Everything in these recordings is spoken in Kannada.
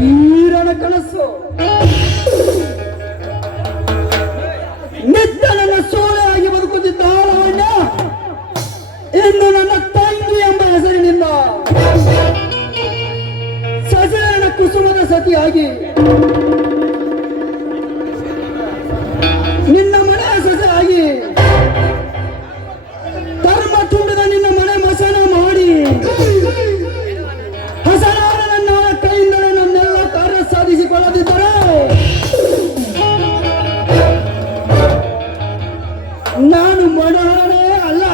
ವೀರನ ಕನಸು ನಿತ್ಯ ನನ್ನ ಸೋಳೆಯಾಗಿ ಬದುಕುತ್ತಿದ್ದ ಲಾವಣ್ಯ ಇನ್ನು ನನ್ನ ತಂಗಿ ಎಂಬ ಹೆಸರಿನಿಂದ ಸಜನ ಕುಸುಮದ ಸತಿಯಾಗಿ ನಿನ್ನ ಮನೆಯ ಸೊಸೆಯಾಗಿ ಧರ್ಮ ತುಂಬಿದ ನಿನ್ನ ಮನೆ ಮಸನ ಮಾಡಿ ಹಸನಾದ ನನ್ನ ಕೈಯಿಂದಲೇ ನನ್ನೆಲ್ಲ ಕಾರ್ಯ ಸಾಧಿಸಿಕೊಳ್ಳದಿದ್ದರೆ ನಾನು ಮನೋಹರನೇ ಅಲ್ಲ.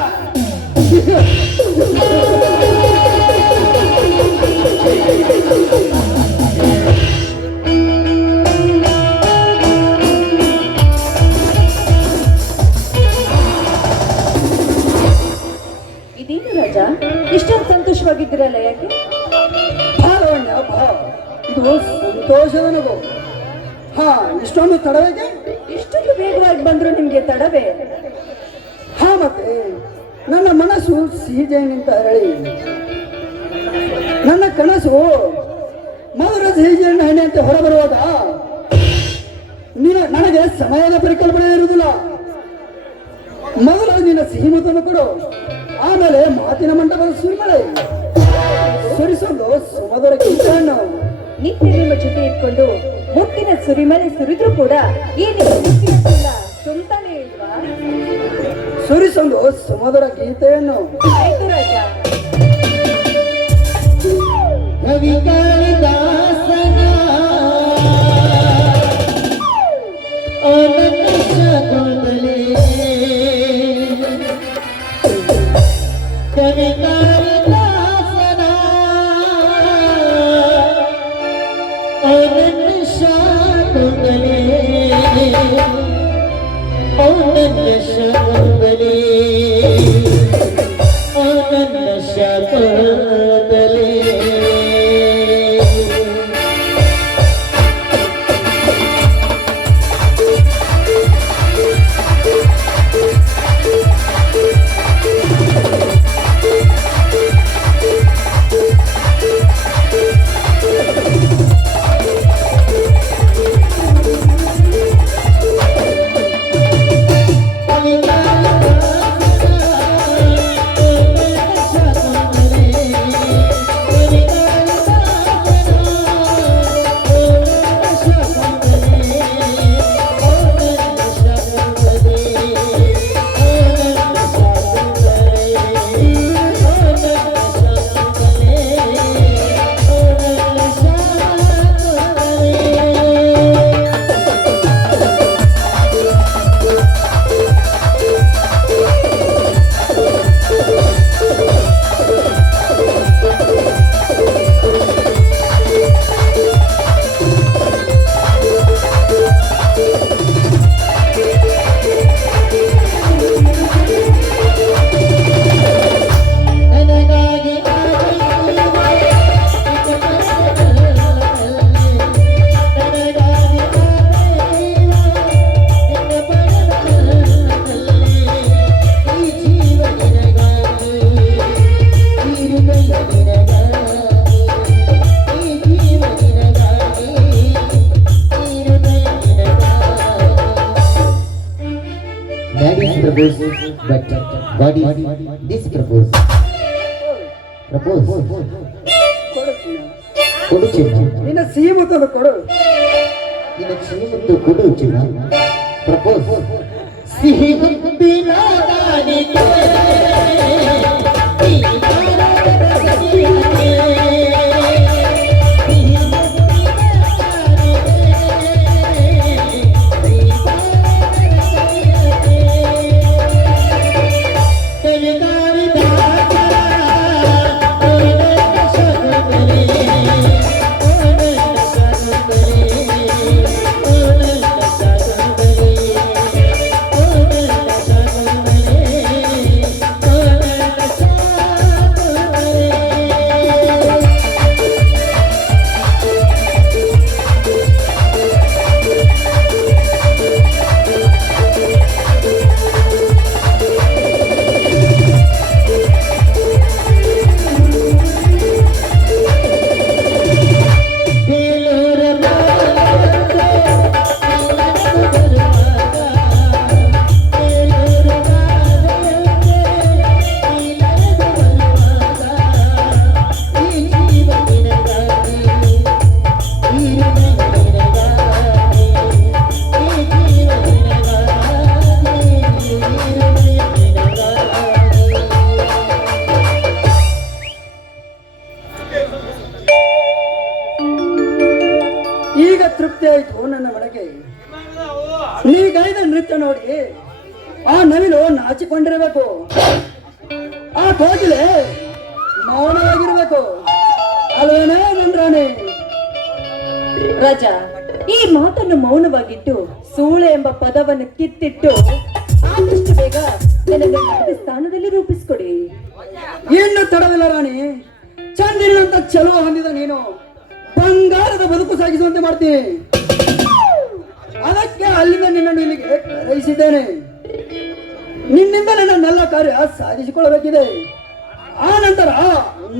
ಇದೇನು ರಾಜ, ಇಷ್ಟೊಂದು ಸಂತೋಷವಾಗಿದ್ದೀರಲ್ಲ, ಯಾಕೆ? ಭಾರವಣ್ಯ ಭಾ, ಇದು ಸಂತೋಷದ ನಗು. ಹಾ, ಇಷ್ಟೊಂದು ತಡವೇಗೆ? ಇಷ್ಟೊಂದು ವೇಗವಾಗಿ ಬಂದ್ರು ನಿಮ್ಗೆ ತಡವೇ? ಹಾ, ಮತ್ತೆ ನನ್ನ ಮನಸ್ಸು ಸಿಹಿಜೇನಿಂದ ಹೇಳಿ ನನ್ನ ಕನಸು ಮಧುರ ಸಿಹಿಜೇನ ಹಣ್ಣಿನಂತೆ ಹೊರಬರುವಾಗ ನನಗೆ ಸಮಯದ ಪರಿಕಲ್ಪನೆ ಇರುವುದಿಲ್ಲ. ಮೊದಲು ನಿನ್ನ ಸಿಹಿ ಮುತ್ತನ್ನು ಕೊಡು, ಆಮೇಲೆ ಮಾತಿನ ಮಂಟಪದ ಸುರಿಮಳೆ ಸುರಿಸೊಂದು ಸುಮಧುರ ಗೀತ ಹಣ್ಣು. ನಿತ್ಯ ನಿಮ್ಮ ಜೊತೆ ಇಟ್ಕೊಂಡು ಮುತ್ತಿನ ಸುರಿಮಲೆ ಸುರಿದ್ರು ಕೂಡ ಏನಿಲ್ಲ ಸುಲ್ತಾನೆ ಇಲ್ವಾ? ಸುರಿಸೊಂದು ಸುಮಧುರ ಗೀತೆಯನ್ನು. ಆಯ್ತು ರಾಜ. ಕವಿ ಕಾಳಿದಾಸನ ಕವಿ ಕಾಳಿದಾಸನ ಅನನ್ಯ ಶಾಕುಂತಲೆ ಅನನ್ಯ ಶಾಕುಂತಲೆ ಅನನ್ಯ Shakuntale. But what is this propose? Propose. ಕೊಡು ಚಿನ್ನ. ನಿನ್ನ ಸಿಹಿ ಮುತ್ತನ್ನು ಕೊಡು. ನಿನ್ನ ಸಿಹಿ ಮುತ್ತು ಕೊಡು ಚಿನ್ನ. ಪ್ರಪೋಸ್. ಸಿಹಿ ಮುತ್ತಿನ ದಾನಿಗೆ ಈಗ ತೃಪ್ತಿ ಆಯ್ತು ನನ್ನ ಒಳಗೆ. ನೀಗೈದ ನೃತ್ಯ ನೋಡಿ ಆ ನವಿಲು ನಾಚಿಕೊಂಡಿರಬೇಕು, ಆ ಕೋಗಿಲೆ ಮೌನವಾಗಿರ್ಬೇಕು ಅಲ್ವೇನೇ ನಂದ್ರಾಣಿ? ರಾಜ, ಈ ಮಾತನ್ನು ಮೌನವಾಗಿಟ್ಟು ಸೂಳೆ ಎಂಬ ಪದವನ್ನು ಕಿತ್ತಿಟ್ಟು ಆದಷ್ಟು ಬೇಗ ನನ್ನ ಗಂಡನ ಸ್ಥಾನದಲ್ಲಿ ರೂಪಿಸ್ಕೊಡಿ. ಇನ್ನು ತಡವಿಲ್ಲ ರಾಣಿ. ಚಂದಿರಿನಂತ ಚೆಲುವ ಹೊಂದಿದ ನೀನು ಬಂಗಾರದ ಬದುಕು ಸಾಗಿಸುವಂತೆ ಮಾಡ್ತೀನಿ. ಅದಕ್ಕೆ ಅಲ್ಲಿಂದ ನಿನ್ನನ್ನು ಇಲ್ಲಿಗೆ ಕರೆಯಿಸಿದ್ದೇನೆ. ನಿನ್ನಿಂದ ನನ್ನೆಲ್ಲ ಕಾರ್ಯ ಸಾಧಿಸಿಕೊಳ್ಳಬೇಕಿದೆ. ಆ ನಂತರ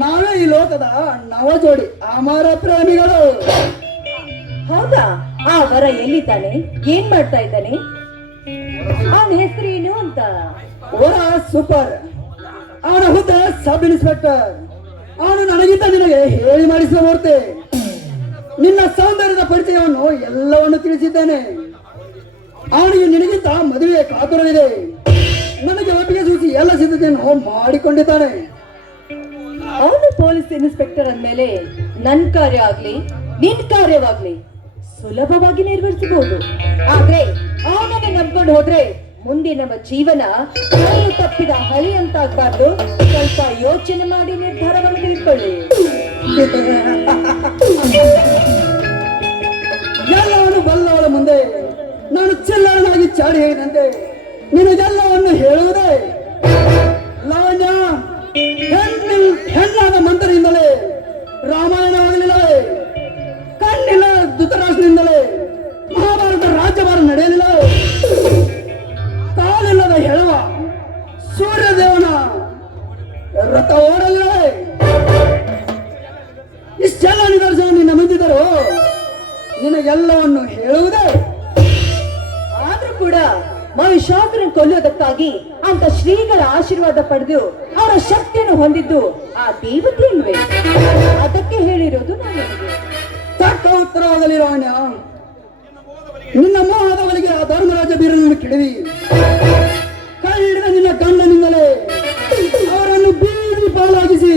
ನಾವೇ ಈ ಲೋಕದ ನವ ಜೋಡಿ ಅಮರ ಪ್ರೇಮಿಗಳು. ಹೌದಾ? ಆ ವರ ಎಲ್ಲಿದ್ದಾನೆ? ಏನ್ ಮಾಡ್ತಾ ಇದ್ದಾನೆ? ಅವನ ಹೆಸರೇನು ಅಂತ? ವರ ಸೂಪರ್. ಅವನ ಹುದ್ದೆ ಸಬ್ ಇನ್ಸ್ಪೆಕ್ಟರ್. ಅವನು ನನಗಿಂತ ನಿನಗೆ ಹೇಳಿ ಮಾಡಿಸುವ ಮೂರ್ತಿ. ನಿನ್ನ ಸೌಂದರ್ಯದ ಪರಿಚಯವನ್ನು ಎಲ್ಲವನ್ನು ತಿಳಿಸಿದ್ದೇನೆ. ಅವನಿಗೆ ನಿನಗಿಂತ ಮದುವೆ ಕಾತುರವಿದೆ. ನನಗೆ ಒಪ್ಪಿಗೆ ಸೂಚಿ ಎಲ್ಲ ಸಿದ್ಧತೆಯನ್ನು ಮಾಡಿಕೊಂಡಿದ್ದಾನೆ. ಅವನು ಪೊಲೀಸ್ ಇನ್ಸ್ಪೆಕ್ಟರ್ ಅಂದ್ಮೇಲೆ ನನ್ ಕಾರ್ಯ ಆಗ್ಲಿ ನಿನ್ ಕಾರ್ಯವಾಗ್ಲಿ ಸುಲಭವಾಗಿ ನಿರ್ವಹಿಸಬಹುದು. ಆದ್ರೆ ಅವನನ್ನು ನಂಬ್ಕೊಂಡು ಹೋದ್ರೆ ಮುಂದೆ ನಮ್ಮ ಜೀವನ ಕೈ ತಪ್ಪಿದ ಹಳಿ ಅಂತಾಗ್ಬಾರ್ದು. ಸ್ವಲ್ಪ ಯೋಚನೆ ಮಾಡಿ ನಿರ್ಧಾರವನ್ನು ತೆಗೆದುಕೊಳ್ಳಿ. ಎಲ್ಲವನ್ನು ಬಲ್ಲವಳ ಮುಂದೆ ನಾನು ಚಿಲ್ಲರನಾಗಿ ಚಾಡಿ ಹೇಳಿದಂತೆ ನಿನಗೆಲ್ಲವನ್ನು ಹೇಳುವುದೇ. ಲಾವಣ್ಯ, ಹೆಣ್ಣಾದ ಮಂತ್ರದಿಂದಲೇ ರಾಮಾಯಣವಾಗಲಿಲ್ಲವೇ? ಕಣ್ಣಿಲ್ಲ ಧೃತರಾಷ್ಟ್ರನಿಂದಲೇ ಮಹಾಭಾರತ ರಾಜ್ಯಭಾರ ನಡೆಯಲಿಲ್ಲವೇ? ಕಾಲಿಲ್ಲದ ಹೆಳವ ಸೂರ್ಯದೇವನ ರಥ ಓಡಲಿಲ್ಲವೇ? ಇಷ್ಟೆಲ್ಲ ನಿದರ್ಶನ ನಿನ್ನ ಮುಂದಿದ್ದರು ನಿನಗೆಲ್ಲವನ್ನು ಹೇಳುವುದೇ. ಆದ್ರೂ ಕೂಡ ಮಹಿಷಾಸುರನ್ ಕೊಲ್ಲುವುದಕ್ಕಾಗಿ ಅಂತ ಶ್ರೀಗಳ ಆಶೀರ್ವಾದ ಪಡೆದು ಅವರ ಶಕ್ತಿಯನ್ನು ಹೊಂದಿದ್ದು ಆ ದೇವತೆ ಅಲ್ವೇ? ಅದಕ್ಕೆ ಹೇಳಿರೋದು ನಾನು ನಿನಗೆ. ತಕ್ಕ ಉತ್ತರವಾಗಲಿ ರಾವಣ್ಯ. ನಿನ್ನ ಮೋಹದವರಿಗೆ ಆ ಧರ್ಮರಾಜ ಬೀರನನ್ನು ಕೆಡವಿ ಕೈ ಹಿಡಿದ ನಿನ್ನ ಗಂಡನಿಂದಲೇ ಅವರನ್ನು ಬೀದಿ ಪಾಲಾಗಿಸಿ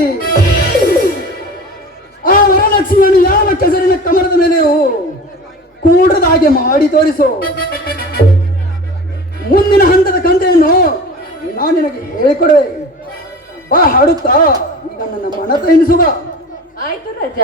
ಆ ವರಲಕ್ಷ್ಮಿಯನ್ನು ಯಾವ ಕೆಸರಿನ ಕಮಲದ ಮೇಲೆಯೂ ಕೂಡದ ಹಾಗೆ ಮಾಡಿ ತೋರಿಸು. ಮುಂದಿನ ಹಂತದ ಕಂತೆಯನ್ನು ನಾನು ನಿನಗೆ ಹೇಳಿಕೊಡುವೆ. ಬಾ ಹಾಡುತ್ತಾ ಈಗ ನನ್ನ ಮನತ ಎನಿಸುವ. ಆಯ್ತು ರಾಜ.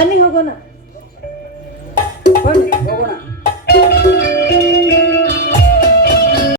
ಬನ್ನಿ ಹೋಗೋಣ. ಬನ್ನಿ ಹೋಗೋಣ.